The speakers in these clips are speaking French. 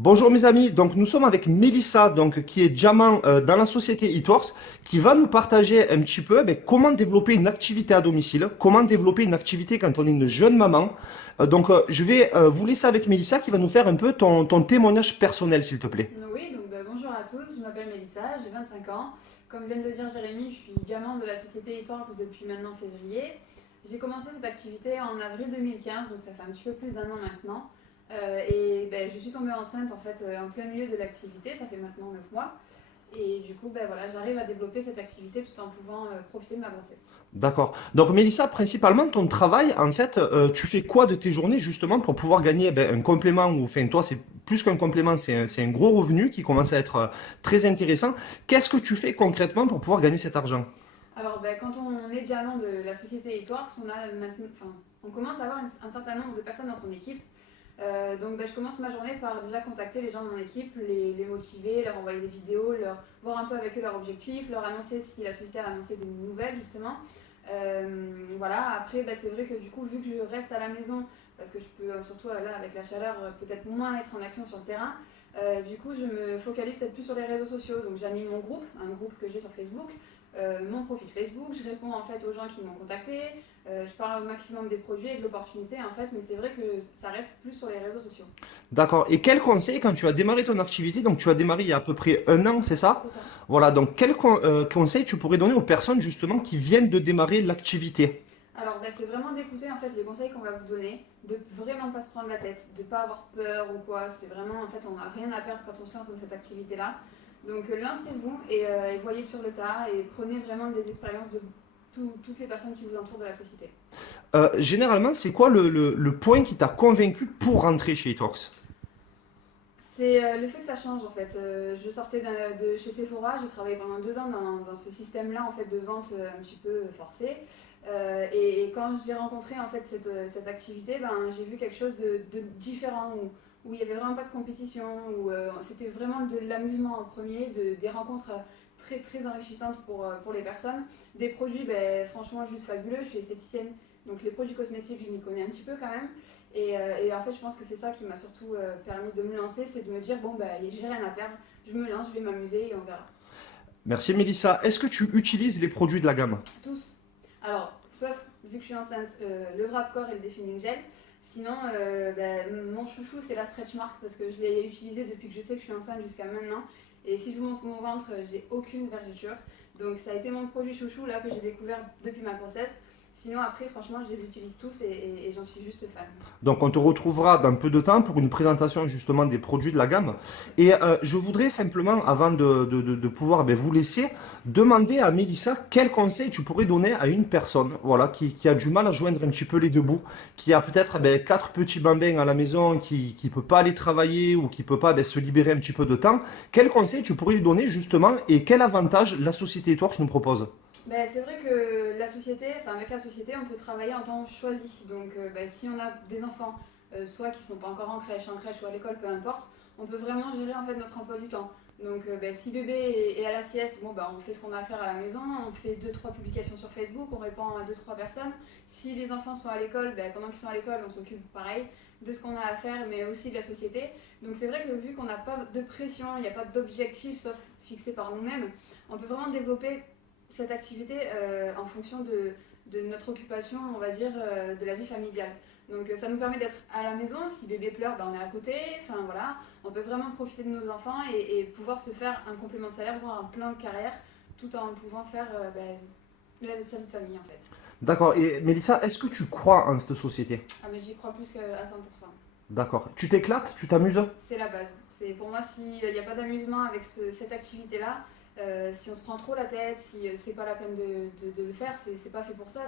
Bonjour mes amis, donc nous sommes avec Mélissa, donc, qui est diamant dans la société eTworks, qui va nous partager un petit peu comment développer une activité à domicile, comment développer une activité quand on est une jeune maman. Je vais vous laisser avec Mélissa qui va nous faire un peu ton témoignage personnel s'il te plaît. Oui, bonjour à tous, je m'appelle Mélissa, j'ai 25 ans. Comme vient de le dire Jérémy, je suis diamant de la société eTworks depuis maintenant février. J'ai commencé cette activité en avril 2015, donc ça fait un petit peu plus d'un an maintenant. Je suis tombée enceinte en fait en plein milieu de l'activité, ça fait maintenant 9 mois. Et du coup, voilà, j'arrive à développer cette activité tout en pouvant profiter de ma grossesse. D'accord. Donc Mélissa, principalement ton travail, en fait, tu fais quoi de tes journées justement pour pouvoir gagner un complément ou, enfin toi c'est plus qu'un complément, c'est un gros revenu qui commence à être très intéressant. Qu'est-ce que tu fais concrètement pour pouvoir gagner cet argent? Alors, quand on est diamant de la société eTworks, on commence à avoir un certain nombre de personnes dans son équipe. Je commence ma journée par déjà contacter les gens de mon équipe, les motiver, leur envoyer des vidéos, voir un peu avec eux leurs objectifs, leur annoncer si la société a annoncé des nouvelles justement. Voilà, après c'est vrai que du coup vu que je reste à la maison, parce que je peux surtout là avec la chaleur peut-être moins être en action sur le terrain, du coup je me focalise peut-être plus sur les réseaux sociaux. Donc j'anime mon groupe, un groupe que j'ai sur Facebook, mon profil Facebook, je réponds en fait aux gens qui m'ont contacté, je parle au maximum des produits et de l'opportunité en fait, mais c'est vrai que ça reste plus sur les réseaux sociaux. D'accord. Et quel conseil quand tu as démarré ton activité, donc tu as démarré il y a à peu près un an, c'est ça? C'est ça. Voilà, donc quel conseil tu pourrais donner aux personnes justement qui viennent de démarrer l'activité? Alors c'est vraiment d'écouter en fait les conseils qu'on va vous donner, de vraiment pas se prendre la tête, de pas avoir peur ou quoi. C'est vraiment en fait on n'a rien à perdre quand on se lance dans cette activité là. Donc lancez-vous et voyez sur le tas et prenez vraiment des expériences de toutes les personnes qui vous entourent de la société. Généralement, c'est quoi le point qui t'a convaincu pour rentrer chez Etox? C'est le fait que ça change en fait. Je sortais de chez Sephora, j'ai travaillé pendant 2 ans dans ce système-là en fait de vente un petit peu forcé. Et quand j'ai rencontré en fait cette activité, j'ai vu quelque chose de différent où il n'y avait vraiment pas de compétition, où c'était vraiment de l'amusement en premier, des rencontres très très enrichissantes pour les personnes. Des produits franchement juste fabuleux. Je suis esthéticienne, donc les produits cosmétiques je m'y connais un petit peu quand même. Et en fait, je pense que c'est ça qui m'a surtout permis de me lancer, c'est de me dire, bon, j'ai rien à perdre, je me lance, je vais m'amuser et on verra. Merci Mélissa. Est-ce que tu utilises les produits de la gamme? Tous. Alors, sauf vu que je suis enceinte, le Wrapcore et le Défilling Gel. Sinon, mon chouchou, c'est la Stretch Mark parce que je l'ai utilisé depuis que je sais que je suis enceinte jusqu'à maintenant. Et si je vous montre mon ventre, j'ai aucune vergeture. Donc, ça a été mon produit chouchou là que j'ai découvert depuis ma grossesse. Sinon, après, franchement, je les utilise tous et j'en suis juste fan. Donc on te retrouvera dans peu de temps pour une présentation justement des produits de la gamme. Et je voudrais simplement, avant de pouvoir vous laisser, demander à Mélissa quel conseil tu pourrais donner à une personne voilà, qui a du mal à joindre un petit peu les deux bouts, qui a peut-être quatre petits bambins à la maison, qui ne peut pas aller travailler ou qui ne peut pas se libérer un petit peu de temps. Quel conseil tu pourrais lui donner justement et quel avantage la société Etworks nous propose? C'est vrai que avec la société, on peut travailler en temps choisi. Donc, si on a des enfants, soit qui ne sont pas encore en crèche ou à l'école, peu importe, on peut vraiment gérer en fait notre emploi du temps. Donc, si bébé est à la sieste, on fait ce qu'on a à faire à la maison, on fait deux trois publications sur Facebook, on répond à deux trois personnes. Si les enfants sont à l'école, pendant qu'ils sont à l'école, on s'occupe pareil de ce qu'on a à faire, mais aussi de la société. Donc, c'est vrai que vu qu'on n'a pas de pression, il n'y a pas d'objectif sauf fixé par nous-mêmes, on peut vraiment développer cette activité en fonction de notre occupation, on va dire, de la vie familiale. Donc ça nous permet d'être à la maison, si bébé pleure, on est à côté, enfin voilà, on peut vraiment profiter de nos enfants et pouvoir se faire un complément de salaire, voire un plan de carrière, tout en pouvant faire sa vie de famille en fait. D'accord. Et Mélissa, est-ce que tu crois en cette société? Ah mais j'y crois plus qu'à 100%. D'accord. Tu t'éclates? Tu t'amuses? C'est la base. C'est pour moi s'il n'y a pas d'amusement avec cette activité-là, si on se prend trop la tête, si c'est pas la peine de le faire, c'est pas fait pour ça.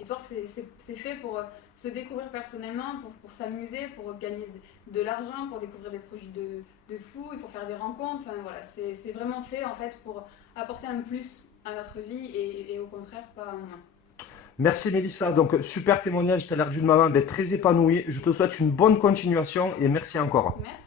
Histoire que c'est fait pour se découvrir personnellement, pour s'amuser, pour gagner de l'argent, pour découvrir des projets de fou et pour faire des rencontres. Enfin voilà, c'est vraiment fait en fait pour apporter un plus à notre vie et au contraire pas un moins. Merci Mélissa, donc super témoignage, tu as l'air d'une maman très épanouie. Je te souhaite une bonne continuation et merci encore. Merci.